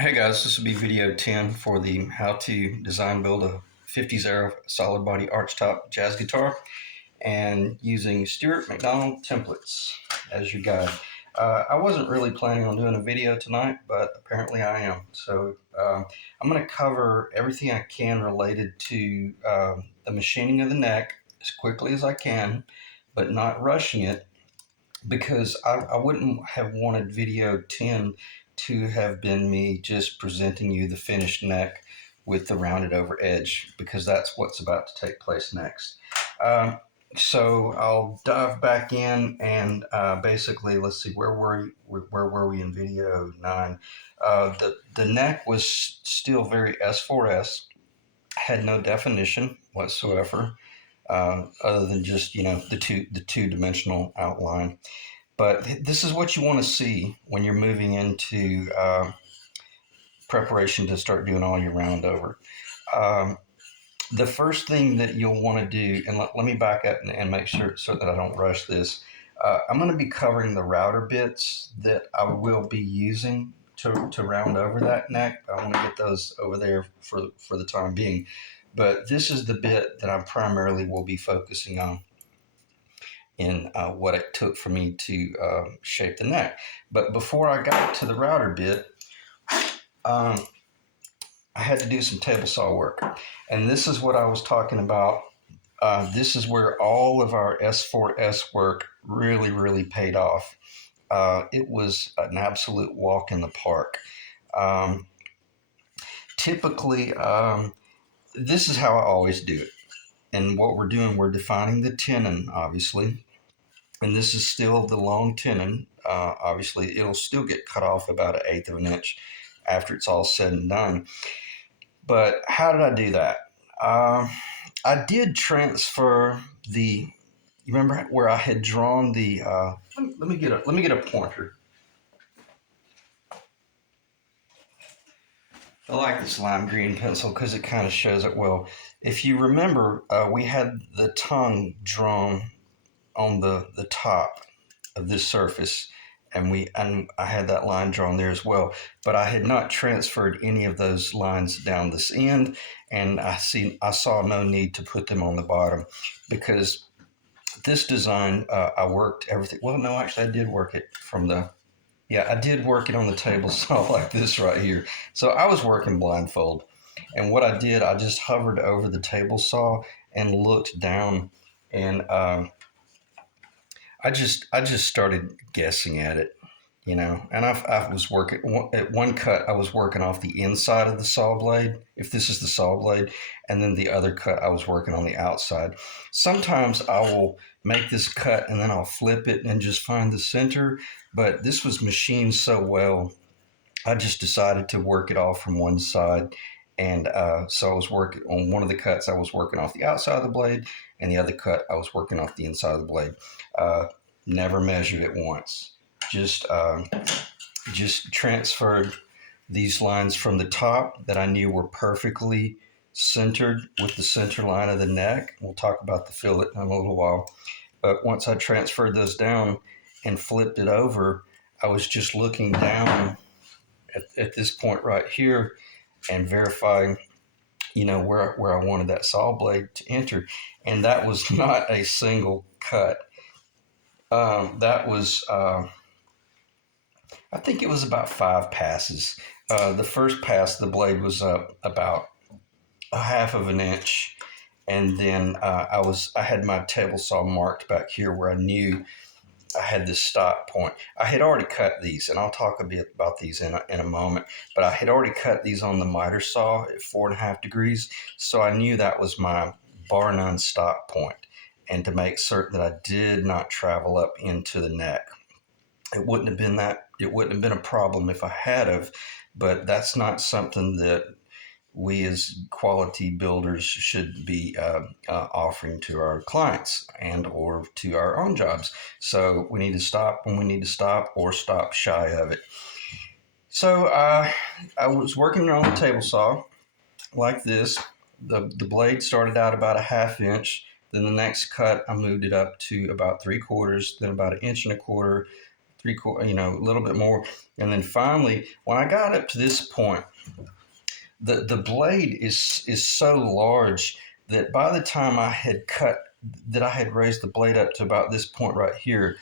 Hey guys, this will be video 10 for the how to design build a 50s era solid body archtop jazz guitar and using Stuart McDonald templates as your guide. I wasn't really planning on doing a video tonight, but apparently I am. So I'm going to cover everything I can related to the machining of the neck as quickly as I can, but not rushing it because I wouldn't have wanted video 10 to have been me just presenting you the finished neck with the rounded over edge, because that's what's about to take place next. Um, so I'll dive back in and basically, let's see, where were we in video 9? The neck was still very S4S, had no definition whatsoever, other than just the two-dimensional outline. But this is what you want to see when you're moving into preparation to start doing all your round over. Um, the first thing that you'll want to do, and let me back up and make sure so that I don't rush this. I'm going to be covering the router bits that I will be using to round over that neck. I want to get those over there for the time being. But this is the bit that I primarily will be focusing on in what it took for me to shape the neck. But before I got to the router bit, um, I had to do some table saw work. And this is what I was talking about. This is where all of our S4S work really, really paid off. It was an absolute walk in the park. Um, typically, this is how I always do it. And what we're doing, we're defining the tenon, obviously. And this is still the long tenon. Obviously, it'll still get cut off about 1/8 of an inch after it's all said and done. But how did I do that? I did transfer the. You remember where I had drawn the? Let me get a pointer. I like this lime green pencil because it kind of shows it well. If you remember, we had the tongue drawn on the top of this surface, and I had that line drawn there as well, but I had not transferred any of those lines down this end, and I saw no need to put them on the bottom because this design, I worked everything. Well, no, actually, I did work it from the. Yeah, I did work it on the table saw like this right here. So I was working blindfold, and what I did, I just hovered over the table saw and looked down, and I just started guessing at it, and I was working at one cut. I was working off the inside of the saw blade, if this is the saw blade, and then the other cut I was working on the outside. Sometimes I will make this cut and then I'll flip it and just find the center, but this was machined so well, I just decided to work it off from one side. And so I was working on one of the cuts. I was working off the outside of the blade, and the other cut I was working off the inside of the blade. Uh, Never measured it once. Just just transferred these lines from the top that I knew were perfectly centered with the center line of the neck. We'll talk about the fillet in a little while. But once I transferred those down and flipped it over, I was just looking down at this point right here and verifying, where I wanted that saw blade to enter. And that was not a single cut. That was, I think it was about 5 passes. The first pass, the blade was up about 1/2 of an inch, and then I had my table saw marked back here where I knew I had this stop point. I had already cut these, and I'll talk a bit about these in a moment, but I had already cut these on the miter saw at 4.5 degrees, so I knew that was my bar none stop point, and to make certain that I did not travel up into the neck. It wouldn't have been a problem if I had of, but that's not something that we as quality builders should be offering to our clients and or to our own jobs. So we need to stop when we need to stop, or stop shy of it. So I was working on the table saw like this. The blade started out about 1/2 inch. Then the next cut, I moved it up to about 3/4, then about 1.25 inches, three-quarter, a little bit more. And then finally, when I got up to this point, the blade is so large that by the time I had raised the blade up to about this point right here,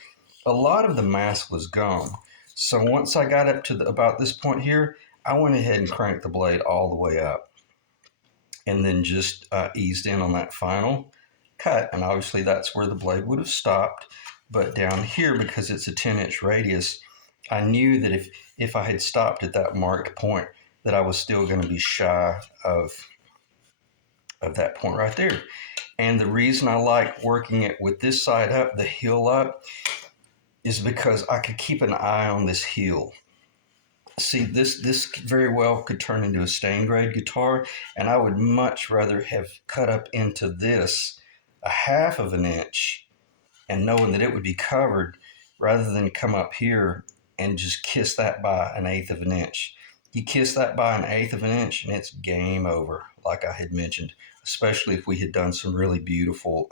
a lot of the mass was gone. So once I got up to about this point here, I went ahead and cranked the blade all the way up, and then just eased in on that final cut. And obviously that's where the blade would have stopped. But down here, because it's a 10-inch radius, I knew that if I had stopped at that marked point, that I was still going to be shy of that point right there. And the reason I like working it with this side up, the heel up, is because I could keep an eye on this heel. See, this very well could turn into a stain grade guitar, and I would much rather have cut up into this a half of an inch and knowing that it would be covered rather than come up here and just kiss that by an eighth of an inch. You kiss that by an eighth of an inch and it's game over, like I had mentioned, especially if we had done some really beautiful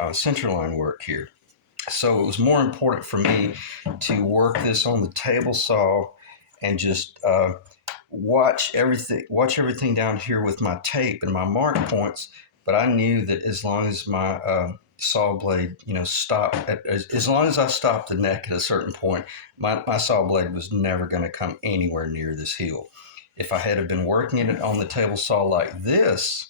centerline work here. So it was more important for me to work this on the table saw and just watch everything down here with my tape and my mark points. But I knew that as long as my saw blade, stopped, as long as I stopped the neck at a certain point, my saw blade was never going to come anywhere near this heel. If I had been working it on the table saw like this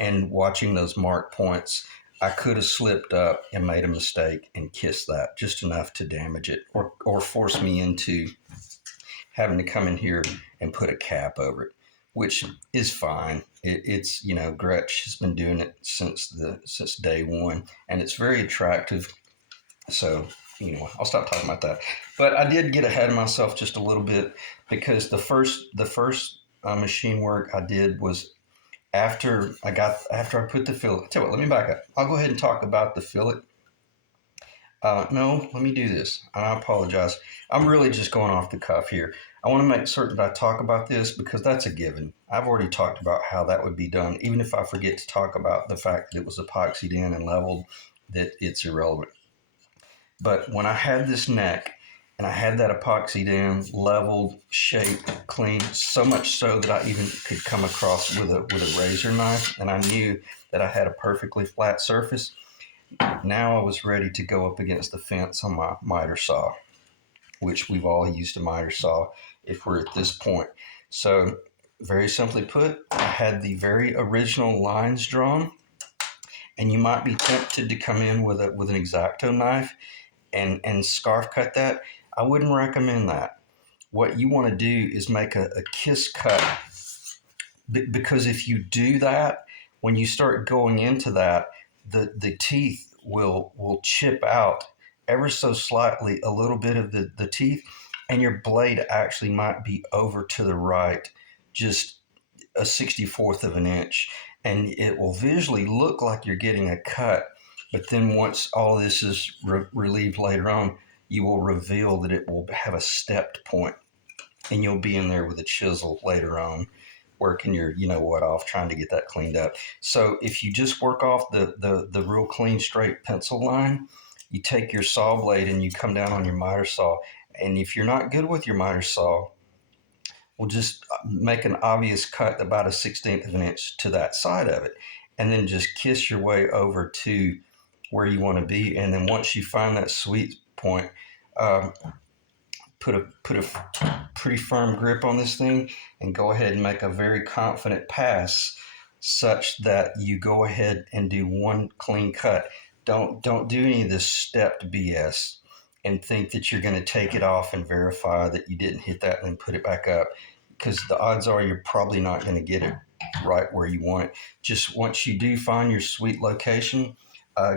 and watching those mark points, I could have slipped up and made a mistake and kissed that just enough to damage it, or force me into having to come in here and put a cap over it, which is fine. It's Gretsch has been doing it since day one, and it's very attractive. So I'll stop talking about that. But I did get ahead of myself just a little bit, because the first machine work I did was after I put the fillet. Tell you what, let me back up. I'll go ahead and talk about the fillet. No, let me do this. I apologize. I'm really just going off the cuff here. I want to make certain that I talk about this because that's a given. I've already talked about how that would be done. Even if I forget to talk about the fact that it was epoxied in and leveled, that it's irrelevant. But when I had this neck and I had that epoxied in, leveled, shaped, clean, so much so that I even could come across with a razor knife, and I knew that I had a perfectly flat surface. Now I was ready to go up against the fence on my miter saw, which we've all used a miter saw if we're at this point. So very simply put, I had the very original lines drawn, and you might be tempted to come in with an X-Acto knife and scarf cut that. I wouldn't recommend that. What you want to do is make a kiss cut, because if you do that, when you start going into that, the teeth will chip out ever so slightly, a little bit of the teeth, and your blade actually might be over to the right just a 64th of an inch, and it will visually look like you're getting a cut. But then once all this is relieved later on, you will reveal that it will have a stepped point, and you'll be in there with a chisel later on, working your off, trying to get that cleaned up. So if you just work off the real clean straight pencil line, you take your saw blade and you come down on your miter saw. And if you're not good with your miter saw, we'll just make an obvious cut about a 16th of an inch to that side of it, and then just kiss your way over to where you want to be. And then once you find that sweet point, um, put a pretty firm grip on this thing and go ahead and make a very confident pass, such that you go ahead and do one clean cut. Don't do any of this stepped BS and think that you're going to take it off and verify that you didn't hit that and then put it back up, because the odds are you're probably not going to get it right where you want it. Just once you do find your sweet location,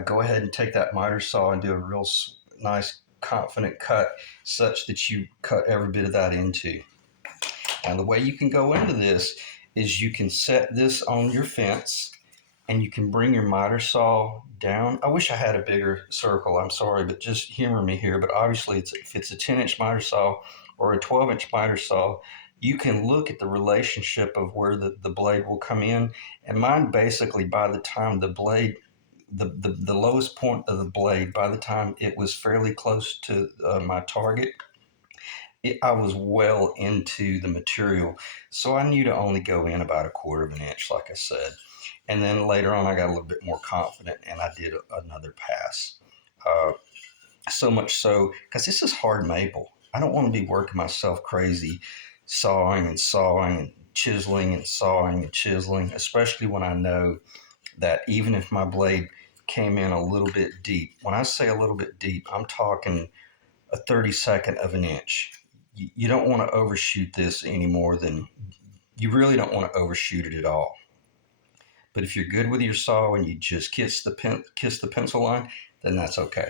go ahead and take that miter saw and do a real nice confident cut, such that you cut every bit of that into. And the way you can go into this is you can set this on your fence, and you can bring your miter saw down. I wish I had a bigger circle. I'm sorry, but just humor me here. But obviously, if it's a 10-inch miter saw or a 12-inch miter saw, you can look at the relationship of where the blade will come in. And mine, basically, by the time the blade the lowest point of the blade, by the time it was fairly close to my target, I was well into the material. So I knew to only go in about a quarter of an inch, like I said. And then later on, I got a little bit more confident and I did another pass. Uh, so much so, because this is hard maple. I don't want to be working myself crazy, sawing and sawing and chiseling and sawing and chiseling, especially when I know that even if my blade came in a little bit deep, when I say a little bit deep, I'm talking a 32nd of an inch. You don't want to overshoot this any more than you really don't want to overshoot it at all. But if you're good with your saw and you just kiss the pencil line, then that's okay.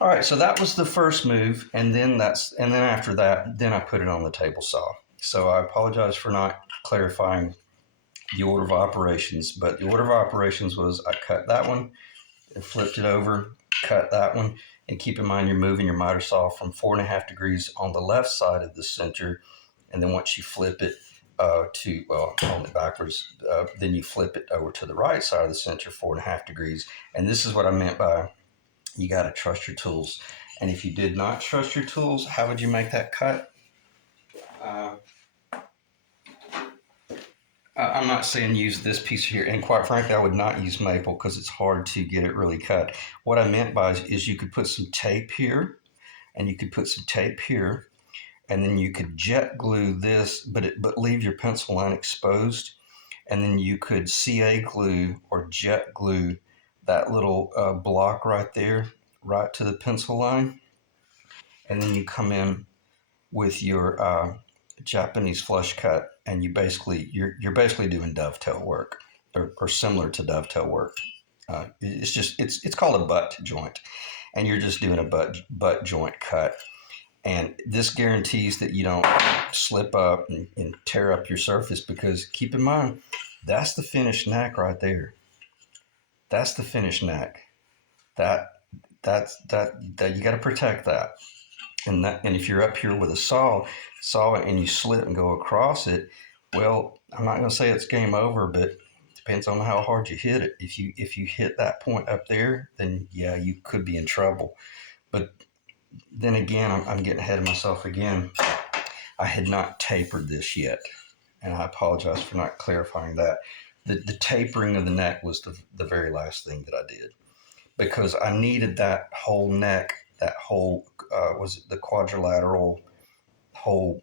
All right, so that was the first move, and then after that, then I put it on the table saw. So I apologize for not clarifying the order of operations, but the order of operations was I cut that one and flipped it over, cut that one, and keep in mind you're moving your miter saw from 4.5 degrees on the left side of the center, and then once you flip it on it backwards, then you flip it over to the right side of the center, 4.5 degrees. And this is what I meant by you got to trust your tools. And if you did not trust your tools, how would you make that cut? Uh, I'm not saying use this piece here, and quite frankly, I would not use maple because it's hard to get it really cut. What I meant by is you could put some tape here, and you could put some tape here, and then you could jet glue this, but leave your pencil line exposed, and then you could CA glue or jet glue that little block right there, right to the pencil line, and then you come in with your Japanese flush cut, and you're basically doing dovetail work or similar to dovetail work. It's called a butt joint, and you're just doing a butt joint cut. And this guarantees that you don't slip up and tear up your surface, because keep in mind that's the finished neck right there. That's the finished neck. That that you got to protect that. And if you're up here with a saw it and you slip and go across it, well, I'm not going to say it's game over, but it depends on how hard you hit it. If you hit that point up there, then yeah, you could be in trouble. But then again, I'm getting ahead of myself again. I had not tapered this yet, and I apologize for not clarifying that. The tapering of the neck was the very last thing that I did, because I needed that whole neck, that whole was it the quadrilateral whole,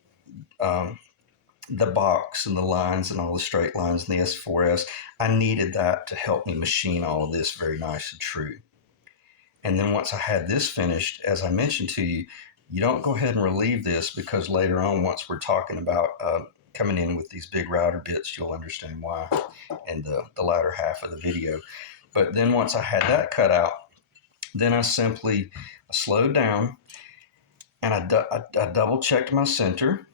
um, the box and the lines and all the straight lines and the S4S. I needed that to help me machine all of this very nice and true. And then once I had this finished, as I mentioned to you, you don't go ahead and relieve this, because later on, once we're talking about coming in with these big router bits, you'll understand why in the latter half of the video. But then once I had that cut out, then I simply slowed down and I double checked my center.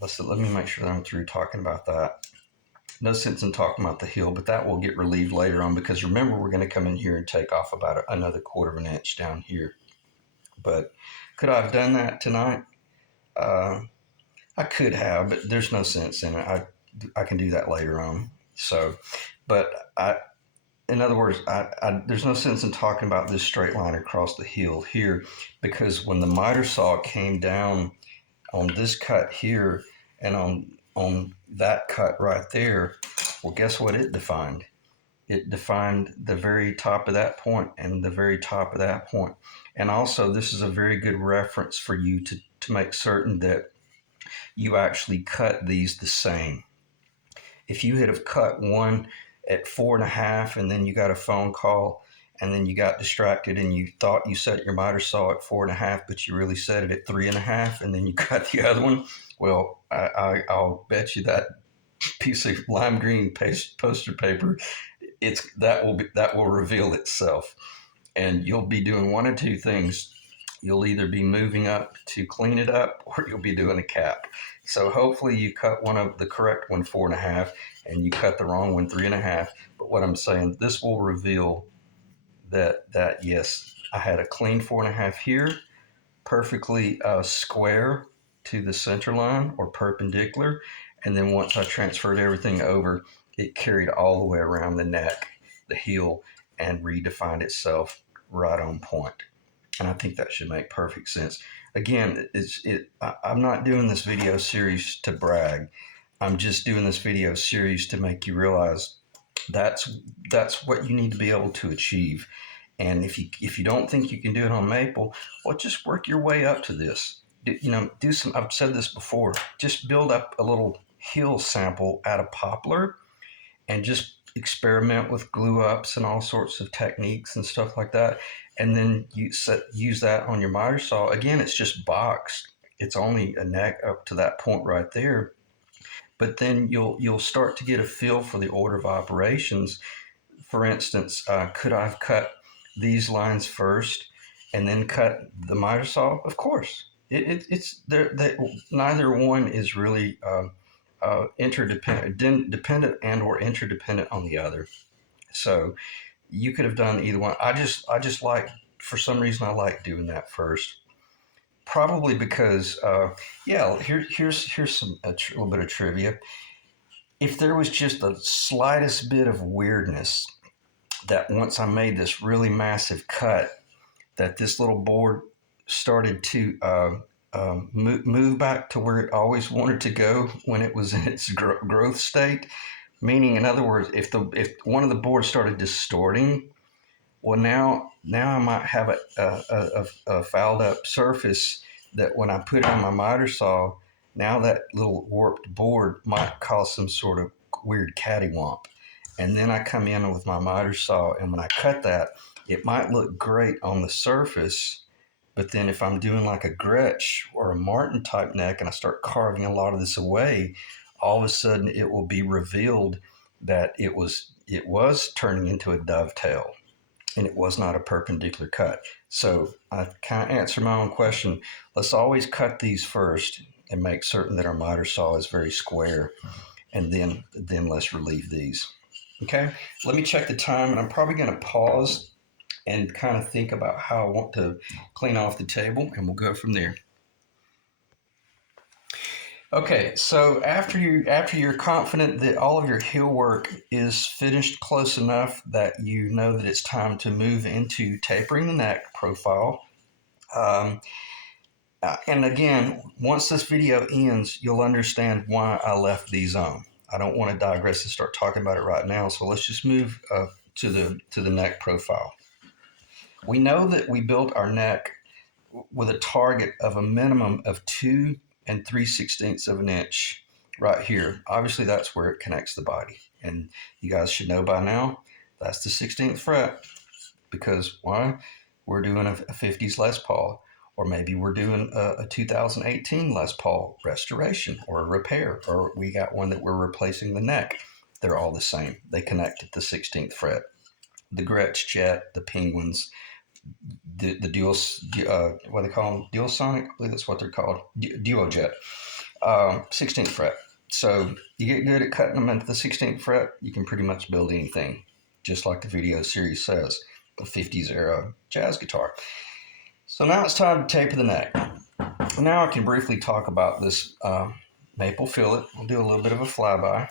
Let me make sure that I'm through talking about that. No sense in talking about the heel, but that will get relieved later on, because remember, we're going to come in here and take off about another quarter of an inch down here. But could I have done that tonight? Uh, I could have, but there's no sense in it. I can do that later on. So, but in other words, there's no sense in talking about this straight line across the heel here, because when the miter saw came down on this cut here and on that cut right there, well, guess what it defined? It defined the very top of that point and the very top of that point. And also, this is a very good reference for you to make certain that you actually cut these the same. If you had have cut one at 4.5 and then you got a phone call and then you got distracted and you thought you set your miter saw at 4.5, but you really set it at 3.5, and then you cut the other one, well, I'll bet you that piece of lime green poster paper, that will reveal itself, and you'll be doing one of two things. You'll either be moving up to clean it up, or you'll be doing a cap. So hopefully you cut the correct one 4.5, and you cut the wrong one 3.5. But what I'm saying, this will reveal that yes, I had a clean 4.5 here, perfectly square to the center line or perpendicular, and then once I transferred everything over, it carried all the way around the neck, the heel, and redefined itself right on point. And I think that should make perfect sense. Again, I'm not doing this video series to brag. I'm just doing this video series to make you realize that's that's what you need to be able to achieve. And if you don't think you can do it on maple, well, just work your way up to this. Do some. I've said this before. Just build up a little hill sample out of poplar, and just experiment with glue ups and all sorts of techniques and stuff like that. And then use that on your miter saw. Again, it's just boxed. It's only a neck up to that point right there. But then you'll start to get a feel for the order of operations. For instance, could I have cut these lines first and then cut the miter saw? Of course. It's there. Neither one is really dependent and or interdependent on the other. So you could have done either one. I just like, for some reason I like doing that first. Probably because yeah. Here's a little bit of trivia. If there was just the slightest bit of weirdness that once I made this really massive cut, that this little board started to move back to where it always wanted to go when it was in its growth state. Meaning, in other words, if one of the boards started distorting, well, now I might have a fouled up surface that when I put it on my miter saw, now that little warped board might cause some sort of weird cattywomp. And then I come in with my miter saw, and when I cut that, it might look great on the surface, but then if I'm doing like a Gretsch or a Martin type neck and I start carving a lot of this away, all of a sudden it will be revealed that it was turning into a dovetail and it was not a perpendicular cut. So I kind of answer my own question. Let's always cut these first and make certain that our miter saw is very square, and then let's relieve these. Okay, let me check the time, and I'm probably going to pause and kind of think about how I want to clean off the table, and we'll go from there. Okay, so after you're confident that all of your heel work is finished close enough that you know that it's time to move into tapering the neck profile. Um, and again, once this video ends, you'll understand why I left these on. I don't want to digress and start talking about it right now, so let's just move to the neck profile. We know that we built our neck with a target of a minimum of 2 3/16 of an inch right here. Obviously, that's where it connects the body. And you guys should know by now, that's the 16th fret. Because why? We're doing a 50's Les Paul, or maybe we're doing a 2018 Les Paul restoration or a repair, or we got one that we're replacing the neck. They're all the same. They connect at the 16th fret. The Gretsch Jet, the Penguins, the dual, what do they call them? Dual Sonic? I believe that's what they're called. Duo Jet. 16th fret. So you get good at cutting them into the 16th fret, you can pretty much build anything, just like the video series says, the 50s era jazz guitar. So now it's time to taper the neck. Now I can briefly talk about this maple fillet. We'll do a little bit of a flyby.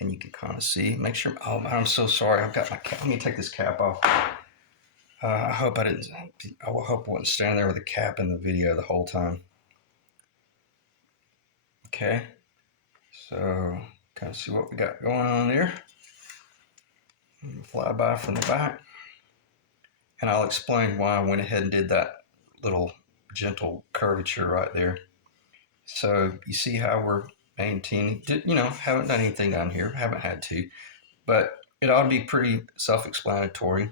And you can kind of see, make sure, oh, I'm so sorry, I've got my cap. Let me take this cap off. I hope I wasn't standing there with a cap in the video the whole time. Okay, so kind of see what we got going on there. Fly by from the back, and I'll explain why I went ahead and did that little gentle curvature right there. So you see how we're maintaining, haven't done anything down here, haven't had to, but it ought to be pretty self-explanatory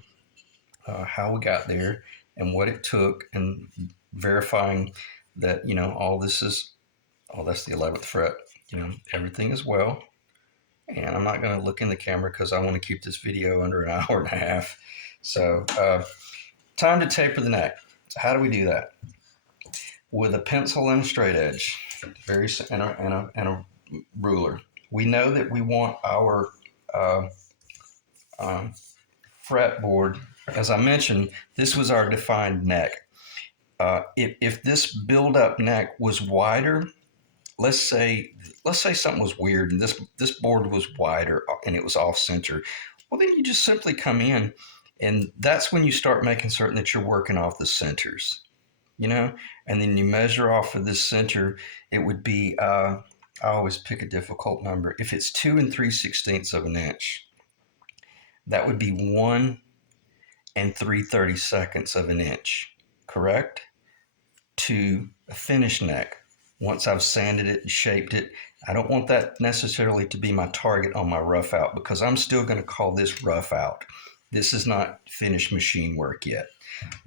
how we got there and what it took, and verifying that, all this is, that's the 11th fret, everything is well. And I'm not going to look in the camera because I want to keep this video under an hour and a half. So time to taper the neck. So how do we do that? With a pencil and a straight edge, and a ruler. We know that we want our fretboard. As I mentioned, this was our defined neck. If this build-up neck was wider, let's say something was weird and this board was wider and it was off center. Well, then you just simply come in, and that's when you start making certain that you're working off the centers, you know, and then you measure off of this center. It would be, I always pick a difficult number. If it's 2 3/16 of an inch, that would be 1 3/32 of an inch, correct? To a finished neck. Once I've sanded it and shaped it, I don't want that necessarily to be my target on my rough out, because I'm still going to call this rough out. This is not finished machine work yet.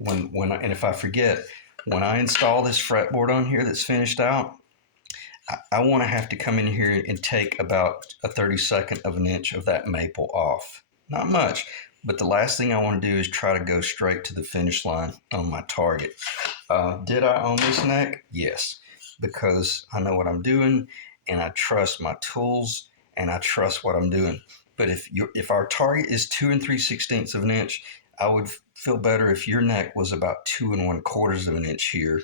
And if I forget, when I install this fretboard on here that's finished out, I want to have to come in here and take about a 32nd of an inch of that maple off. Not much, but the last thing I want to do is try to go straight to the finish line on my target. Did I on this neck? Yes, because I know what I'm doing, and I trust my tools, and I trust what I'm doing. But if our target is 2 3/16 of an inch, I would feel better if your neck was about 2 1/4 of an inch here,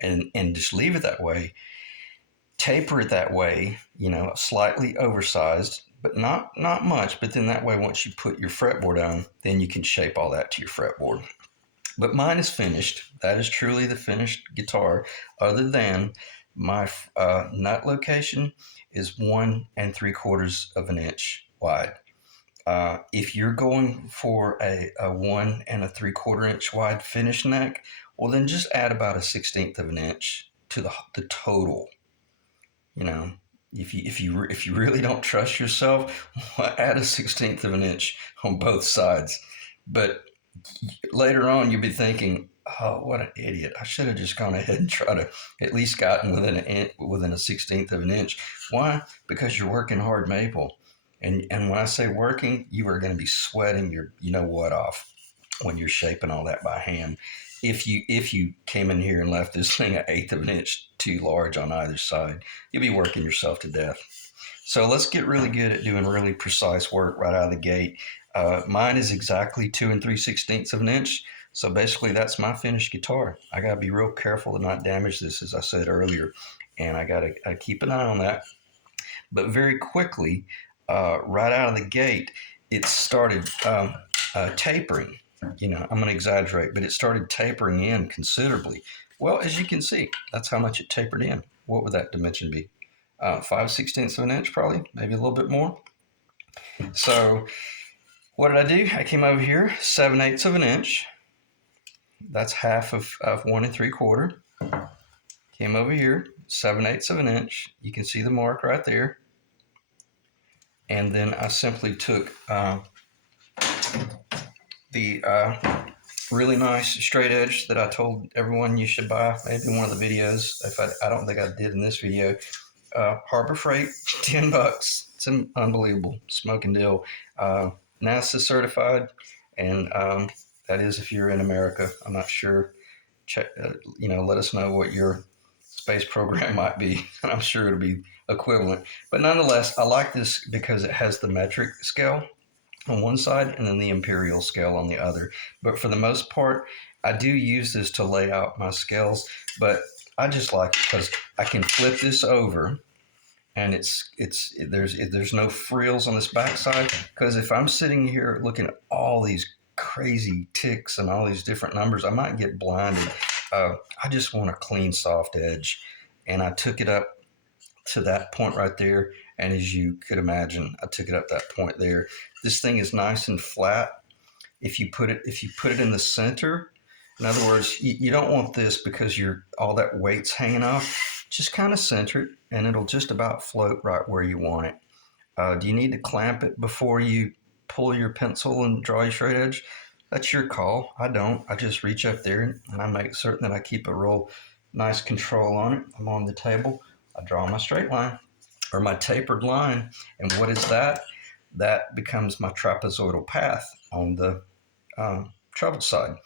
and just leave it that way. Taper it that way, slightly oversized, but not much. But then that way, once you put your fretboard on, then you can shape all that to your fretboard. But mine is finished. That is truly the finished guitar, other than my nut location is 1 3/4 of an inch wide. If you're going for a 1 3/4 inch wide finish neck, well, then just add about a 16th of an inch to the total. You know, if you really don't trust yourself, add a 16th of an inch on both sides. But later on, you'll be thinking, "Oh, what an idiot! I should have just gone ahead and tried to at least gotten within a 16th of an inch." Why? Because you're working hard maple, and when I say working, you are going to be sweating your what off when you're shaping all that by hand. If you came in here and left this thing an eighth of an inch too large on either side, you'll be working yourself to death. So let's get really good at doing really precise work right out of the gate. Mine is exactly 2 3/16 of an inch. So basically, that's my finished guitar. I got to be real careful to not damage this, as I said earlier, and I got to keep an eye on that. But very quickly, right out of the gate, it started tapering. I'm going to exaggerate, but it started tapering in considerably. Well, as you can see, that's how much it tapered in. What would that dimension be? 5/16 of an inch, probably, maybe a little bit more. So what did I do? I came over here, 7/8 of an inch. That's half of 1 3/4. Came over here, 7/8 of an inch. You can see the mark right there. And then I simply took the really nice straight edge that I told everyone you should buy, maybe in one of the videos. If I don't think I did in this video. Harbor Freight, $10. It's unbelievable, smoking deal. NASA certified, and that is if you're in America. I'm not sure. Check, let us know what your space program might be, and I'm sure it'll be equivalent. But nonetheless, I like this because it has the metric scale on one side and then the imperial scale on the other. But for the most part, I do use this to lay out my scales, but I just like it because I can flip this over, and there's no frills on this backside. Because if I'm sitting here looking at all these crazy ticks and all these different numbers, I might get blinded. I just want a clean, soft edge, and I took it up to that point right there. And as you could imagine, I took it up that point there. This thing is nice and flat. If you put it in the center, in other words, you don't want this because all that weight's hanging off. Just kind of center it, and it'll just about float right where you want it. Do you need to clamp it before you pull your pencil and draw your straight edge? That's your call. I don't. I just reach up there and I make certain that I keep a real nice control on it. I'm on the table. I draw my straight line or my tapered line. And what is that? That becomes my trapezoidal path on the treble side.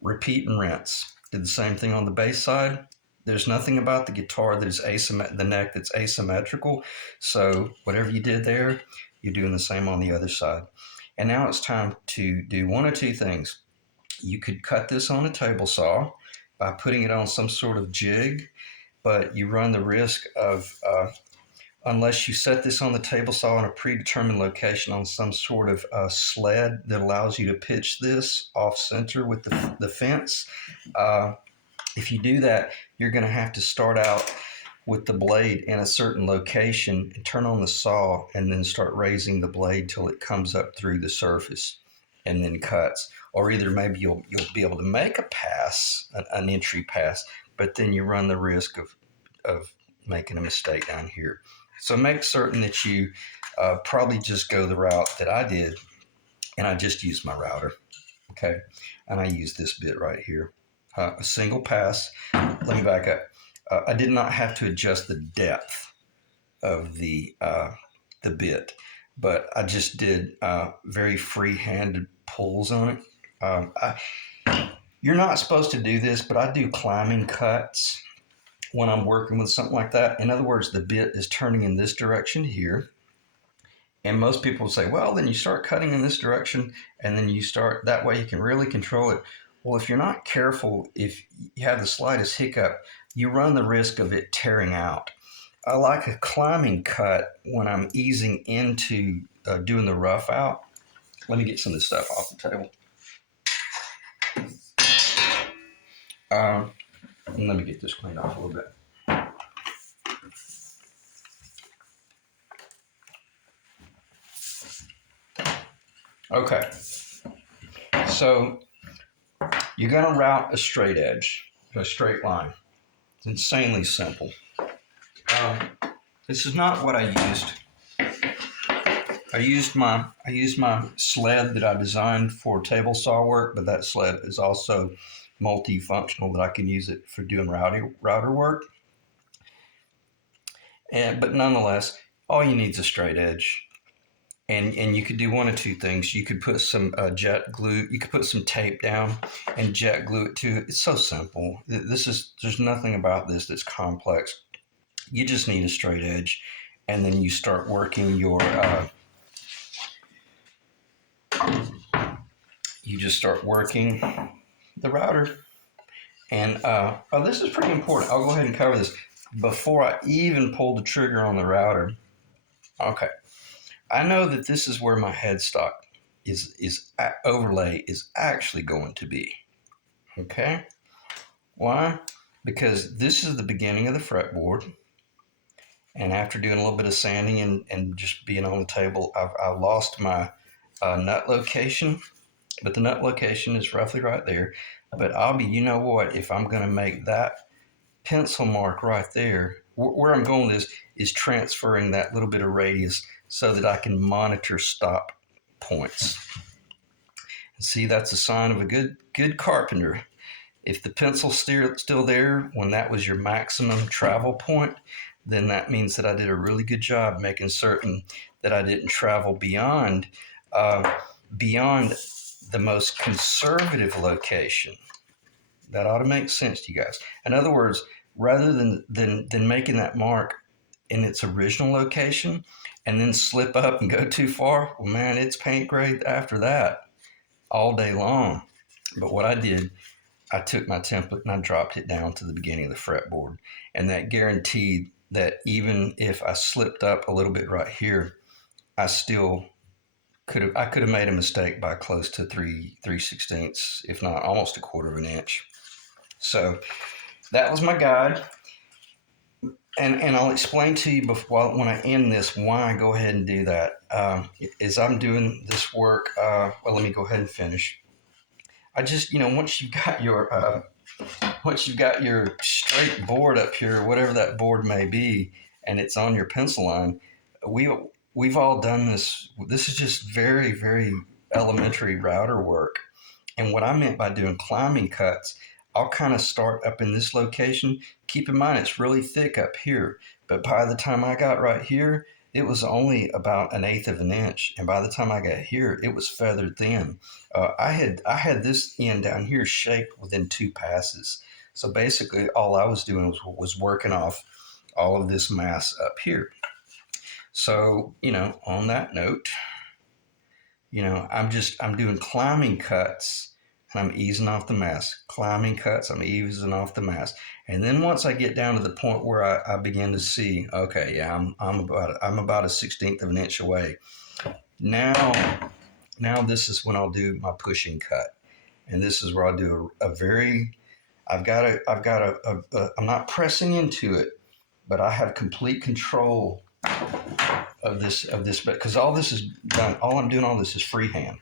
Repeat and rinse. Did the same thing on the bass side. There's nothing about the guitar that is the neck that's asymmetrical. So whatever you did there, you're doing the same on the other side. And now it's time to do one or two things. You could cut this on a table saw by putting it on some sort of jig, but you run the risk of unless you set this on the table saw in a predetermined location on some sort of sled that allows you to pitch this off center with the fence. Uh, if you do that, you're going to have to start out with the blade in a certain location and turn on the saw and then start raising the blade till it comes up through the surface and then cuts. Or either maybe you'll be able to make a pass, an entry pass, but then you run the risk of making a mistake down here. So make certain that you probably just go the route that I did, and I just used my router. Okay, and I use this bit right here, a single pass. Let me back up. I did not have to adjust the depth of the bit, but I just did very free-handed pulls on it. You're not supposed to do this, but I do climbing cuts when I'm working with something like that. In other words, the bit is turning in this direction here. And most people say, well, then you start cutting in this direction and then you start that way you can really control it. Well, if you're not careful, if you have the slightest hiccup, you run the risk of it tearing out. I like a climbing cut when I'm easing into doing the rough out. Let me get some of this stuff off the table. And let me get this cleaned off a little bit. Okay, so you're going to route a straight edge, a straight line. It's insanely simple. This is not what I used. I used my sled that I designed for table saw work, but that sled is also multifunctional that I can use it for doing router work. But nonetheless, all you need is a straight edge. And you could do one of two things. You could put some jet glue. You could put some tape down and jet glue it to it. It's so simple. There's nothing about this that's complex. You just need a straight edge, and then you start working your. You just start working the router, and this is pretty important. I'll go ahead and cover this before I even pull the trigger on the router. Okay. I know that this is where my headstock is overlay is actually going to be. Okay, why? Because this is the beginning of the fretboard, and after doing a little bit of sanding and just being on the table, I lost my nut location, but the nut location is roughly right there. But you know what? If I'm going to make that pencil mark right there, where I'm going with this is transferring that little bit of radius so that I can monitor stop points. See, that's a sign of a good carpenter. If the pencil's still there when that was your maximum travel point, then that means that I did a really good job making certain that I didn't travel beyond the most conservative location. That ought to make sense to you guys. In other words, rather than making that mark in its original location and then slip up and go too far, well, man, it's paint grade after that all day long. But what I did, I took my template and I dropped it down to the beginning of the fretboard, and that guaranteed that even if I slipped up a little bit right here, I still could have made a mistake by close to 3/16, if not almost a quarter of an inch. So that was my guide. And I'll explain to you when I end this why I go ahead and do that. As I'm doing this work, well, let me go ahead and finish. I just, once you've got your straight board up here, whatever that board may be, and it's on your pencil line, we've all done this. This is just very, very elementary router work. And what I meant by doing climbing cuts, I'll kind of start up in this location. Keep in mind, it's really thick up here. But by the time I got right here, it was only about 1/8 of an inch. And by the time I got here, it was feathered thin. I had this end down here shaped within 2 passes. So basically, all I was doing was working off all of this mass up here. So, on that note, I'm doing climbing cuts and I'm easing off the mask. Climbing cuts, I'm easing off the mask. And then once I get down to the point where I begin to see, okay, yeah, I'm about a 16th of an inch away. Now, now this is when I'll do my pushing cut, and this is where I'll do a very. I'm not pressing into it, but I have complete control of this, because all this is done. All I'm doing all this is freehand,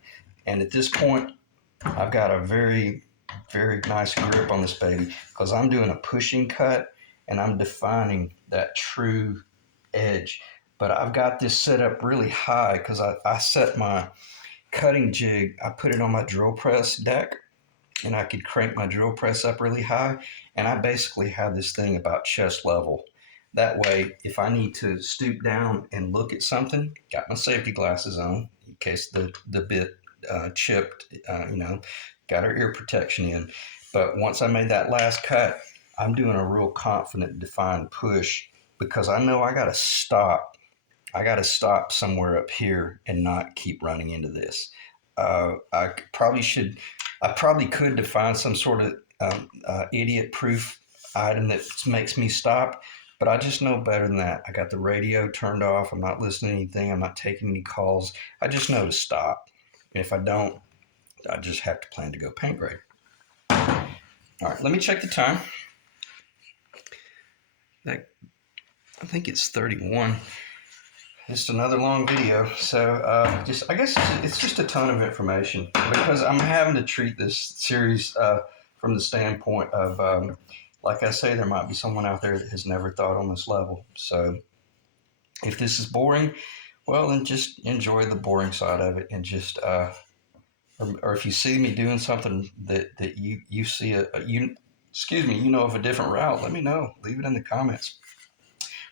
and at this point, I've got a very, very nice grip on this baby because I'm doing a pushing cut and I'm defining that true edge. But I've got this set up really high because I set my cutting jig, I put it on my drill press deck, and I could crank my drill press up really high. And I basically have this thing about chest level. That way, if I need to stoop down and look at something, got my safety glasses on in case the bit chipped, got our ear protection in. But once I made that last cut, I'm doing a real confident, defined push because I know I got to stop. I got to stop somewhere up here and not keep running into this. I probably should. I probably could define some sort of idiot-proof item that makes me stop, but I just know better than that. I got the radio turned off. I'm not listening to anything. I'm not taking any calls. I just know to stop. And if I don't, I just have to plan to go paint grade. All right, let me check the time. I think it's 31. Just another long video. So I guess it's just a ton of information because I'm having to treat this series from the standpoint of, like I say, there might be someone out there that has never thought on this level. So if this is boring, well, then just enjoy the boring side of it and just, or if you see me doing something that you see you know of a different route, let me know. Leave it in the comments.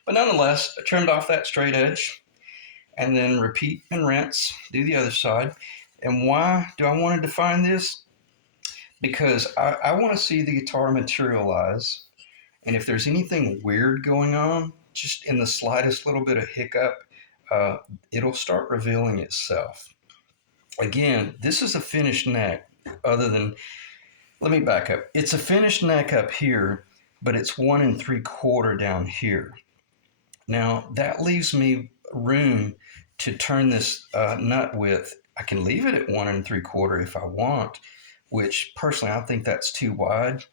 But nonetheless, I trimmed off that straight edge and then repeat and rinse, do the other side. And why do I want to define this? Because I want to see the guitar materialize. And if there's anything weird going on, just in the slightest little bit of hiccup, it'll start revealing itself. Again, this is a finished neck, other than, let me back up. It's a finished neck up here, but it's 1 3/4 down here. Now, that leaves me room to turn this nut width. I can leave it at 1 3/4 if I want, which personally I think that's too wide.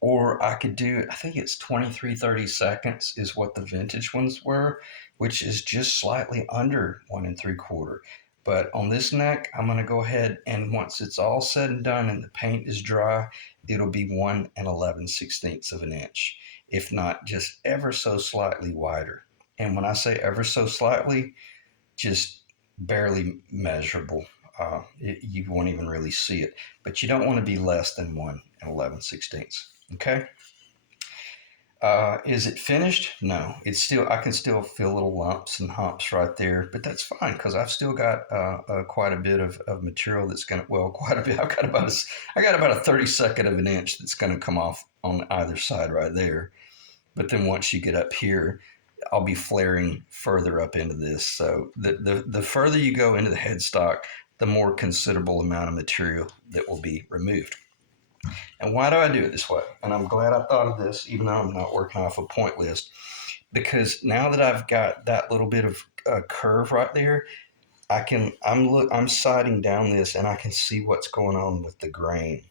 Or I could do, I think it's 23/32 is what the vintage ones were, which is just slightly under 1 3/4. But on this neck, I'm going to go ahead and once it's all said and done and the paint is dry, it'll be 1 11/16 of an inch, if not just ever so slightly wider. And when I say ever so slightly, just barely measurable. You won't even really see it, but you don't want to be less than 1 11/16. Okay. Is it finished? No, it's still, I can still feel little lumps and humps right there, but that's fine because I've still got quite a bit of material that's going to, well, quite a bit. I got about a 32nd of an inch that's going to come off on either side right there. But then once you get up here, I'll be flaring further up into this. So the further you go into the headstock, the more considerable amount of material that will be removed. And why do I do it this way? And I'm glad I thought of this, even though I'm not working off a point list, because now that I've got that little bit of curve right there, I'm sighting down this, and I can see what's going on with the grain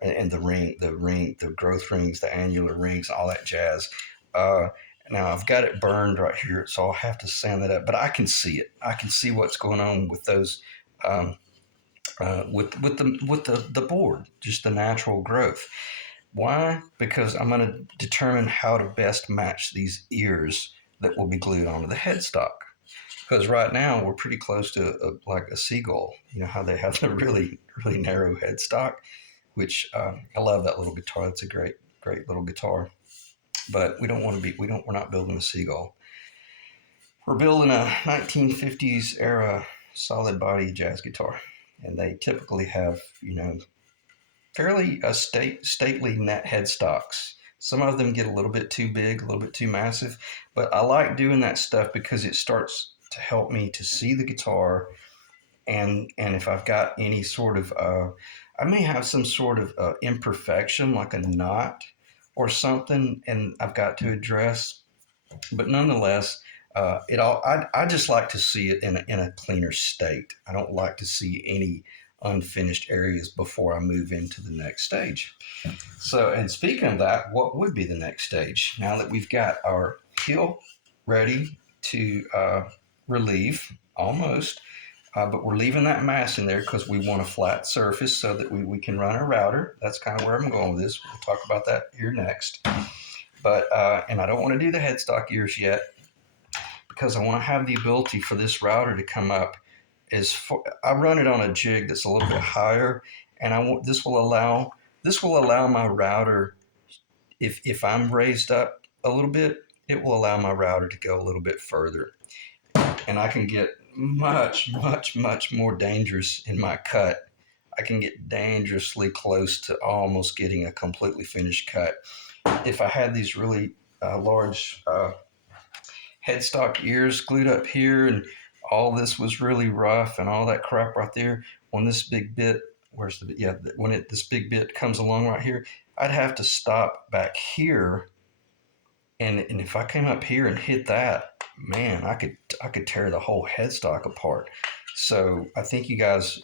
and the growth rings, the annular rings, all that jazz. Now I've got it burned right here, so I'll have to sand that up. But I can see it. I can see what's going on with those. With the board, just the natural growth. Why? Because I'm going to determine how to best match these ears that will be glued onto the headstock. Because right now we're pretty close to like a seagull. You know how they have the really really narrow headstock, which I love that little guitar. It's a great little guitar. But we don't want to be. We're not building a seagull. We're building a 1950s era solid body jazz guitar. And they typically have, fairly stately net headstocks. Some of them get a little bit too big, a little bit too massive, but I like doing that stuff because it starts to help me to see the guitar, and if I've got any sort of I may have some sort of imperfection, like a knot or something, and I've got to address. But nonetheless, it all. I just like to see it in a cleaner state. I don't like to see any unfinished areas before I move into the next stage. So, and speaking of that, what would be the next stage? Now that we've got our heel ready to relieve, almost, but we're leaving that mass in there because we want a flat surface so that we can run our router. That's kind of where I'm going with this. We'll talk about that here next. But, and I don't want to do the headstock ears yet because I want to have the ability for this router to come up. I run it on a jig that's a little bit higher, and this will allow my router, if I'm raised up a little bit, it will allow my router to go a little bit further, and I can get much more dangerous in my cut. I can get dangerously close to almost getting a completely finished cut. If I had these really large headstock ears glued up here and all this was really rough and all that crap right there, when this big bit, this big bit comes along right here, I'd have to stop back here, and if I came up here and hit that, man, I could tear the whole headstock apart. So I think you guys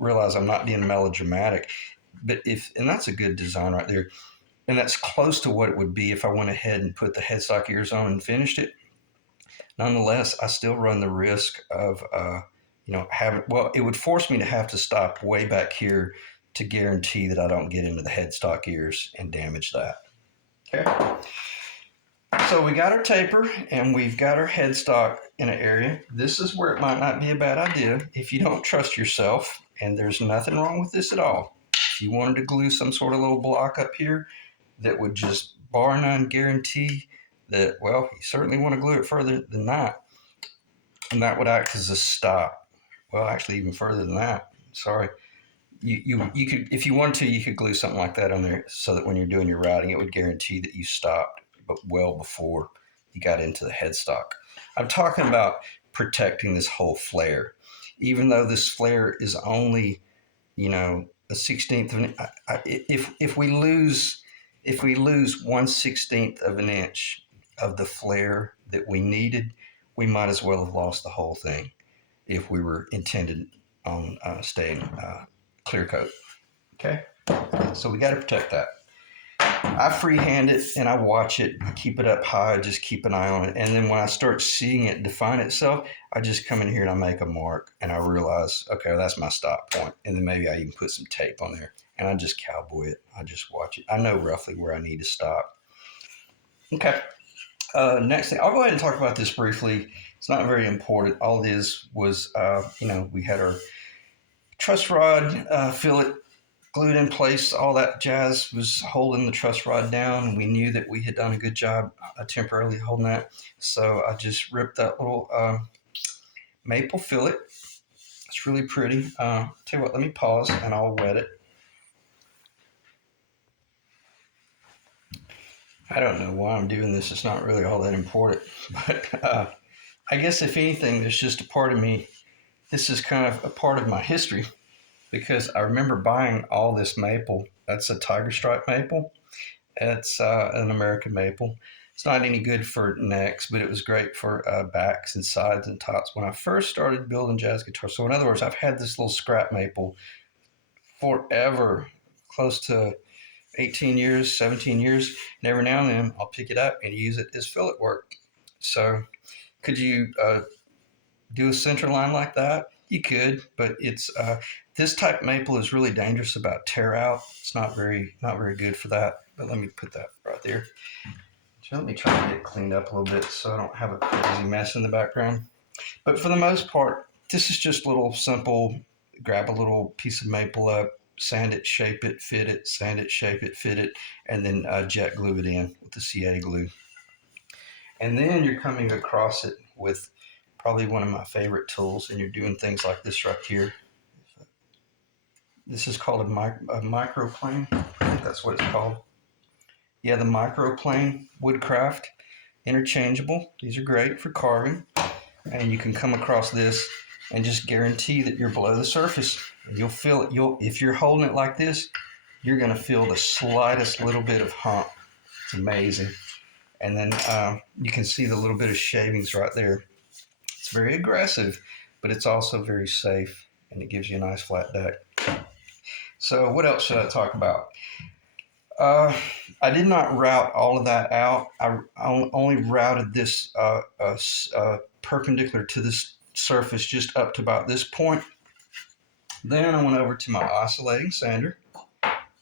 realize I'm not being melodramatic, but and that's a good design right there, and that's close to what it would be if I went ahead and put the headstock ears on and finished it. Nonetheless, I still run the risk of, it would force me to have to stop way back here to guarantee that I don't get into the headstock ears and damage that. Okay. So we got our taper and we've got our headstock in an area. This is where it might not be a bad idea if you don't trust yourself, and there's nothing wrong with this at all. If you wanted to glue some sort of little block up here that would just bar none guarantee that, well, you certainly want to glue it further than that, and that would act as a stop. Well, actually, even further than that. Sorry. You could, if you wanted to, you could glue something like that on there so that when you're doing your routing, it would guarantee that you stopped, but well before you got into the headstock. I'm talking about protecting this whole flare, even though this flare is only, a 16th of an. If we lose 1/16 of an inch of the flare that we needed, we might as well have lost the whole thing if we were intended on staying clear coat. Okay, so we got to protect that. I freehand it and I watch it, I keep it up high, just keep an eye on it. And then when I start seeing it define itself, I just come in here and I make a mark and I realize, okay, that's my stop point. And then maybe I even put some tape on there and I just cowboy it. I just watch it. I know roughly where I need to stop. Okay. Next thing, I'll go ahead and talk about this briefly. It's not very important. All it is was, we had our truss rod fillet glued in place. All that jazz was holding the truss rod down, and we knew that we had done a good job temporarily holding that. So I just ripped that little maple fillet. It's really pretty. Tell you what, let me pause and I'll wet it. I don't know why I'm doing this. It's not really all that important. But I guess if anything, there's just a part of me. This is kind of a part of my history because I remember buying all this maple. That's a tiger stripe maple. It's an American maple. It's not any good for necks, but it was great for backs and sides and tops when I first started building jazz guitars. So in other words, I've had this little scrap maple forever, close to 18 years, 17 years, and every now and then I'll pick it up and use it as fillet work. So could you do a center line like that? You could, but it's this type of maple is really dangerous about tear out. It's not very good for that. But let me put that right there. So let me try to get it cleaned up a little bit so I don't have a crazy mess in the background. But for the most part, this is just a little simple, grab a little piece of maple up, sand it, shape it, fit it, sand it, shape it, fit it, and then jet glue it in with the CA glue. And then you're coming across it with probably one of my favorite tools, and you're doing things like this right here. This is called a microplane. I think that's what it's called. Yeah, the microplane woodcraft, interchangeable. These are great for carving. And you can come across this and just guarantee that you're below the surface. And you'll feel it. If you're holding it like this, you're going to feel the slightest little bit of hump. It's amazing. And then you can see the little bit of shavings right there. It's very aggressive, but it's also very safe, and it gives you a nice flat deck. So what else should I talk about? Uh, I did not route all of that out. I only routed this perpendicular to this surface just up to about this point. Then I went over to my oscillating sander.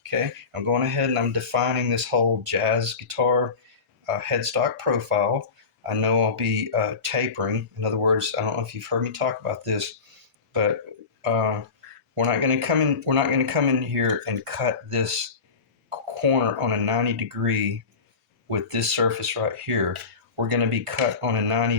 Okay, I'm going ahead and I'm defining this whole jazz guitar headstock profile. I know I'll be tapering. In other words, I don't know if you've heard me talk about this, but uh, we're not going to come in. We're not going to come in here and cut this corner on a 90 degree with this surface right here. We're going to be cut on a 90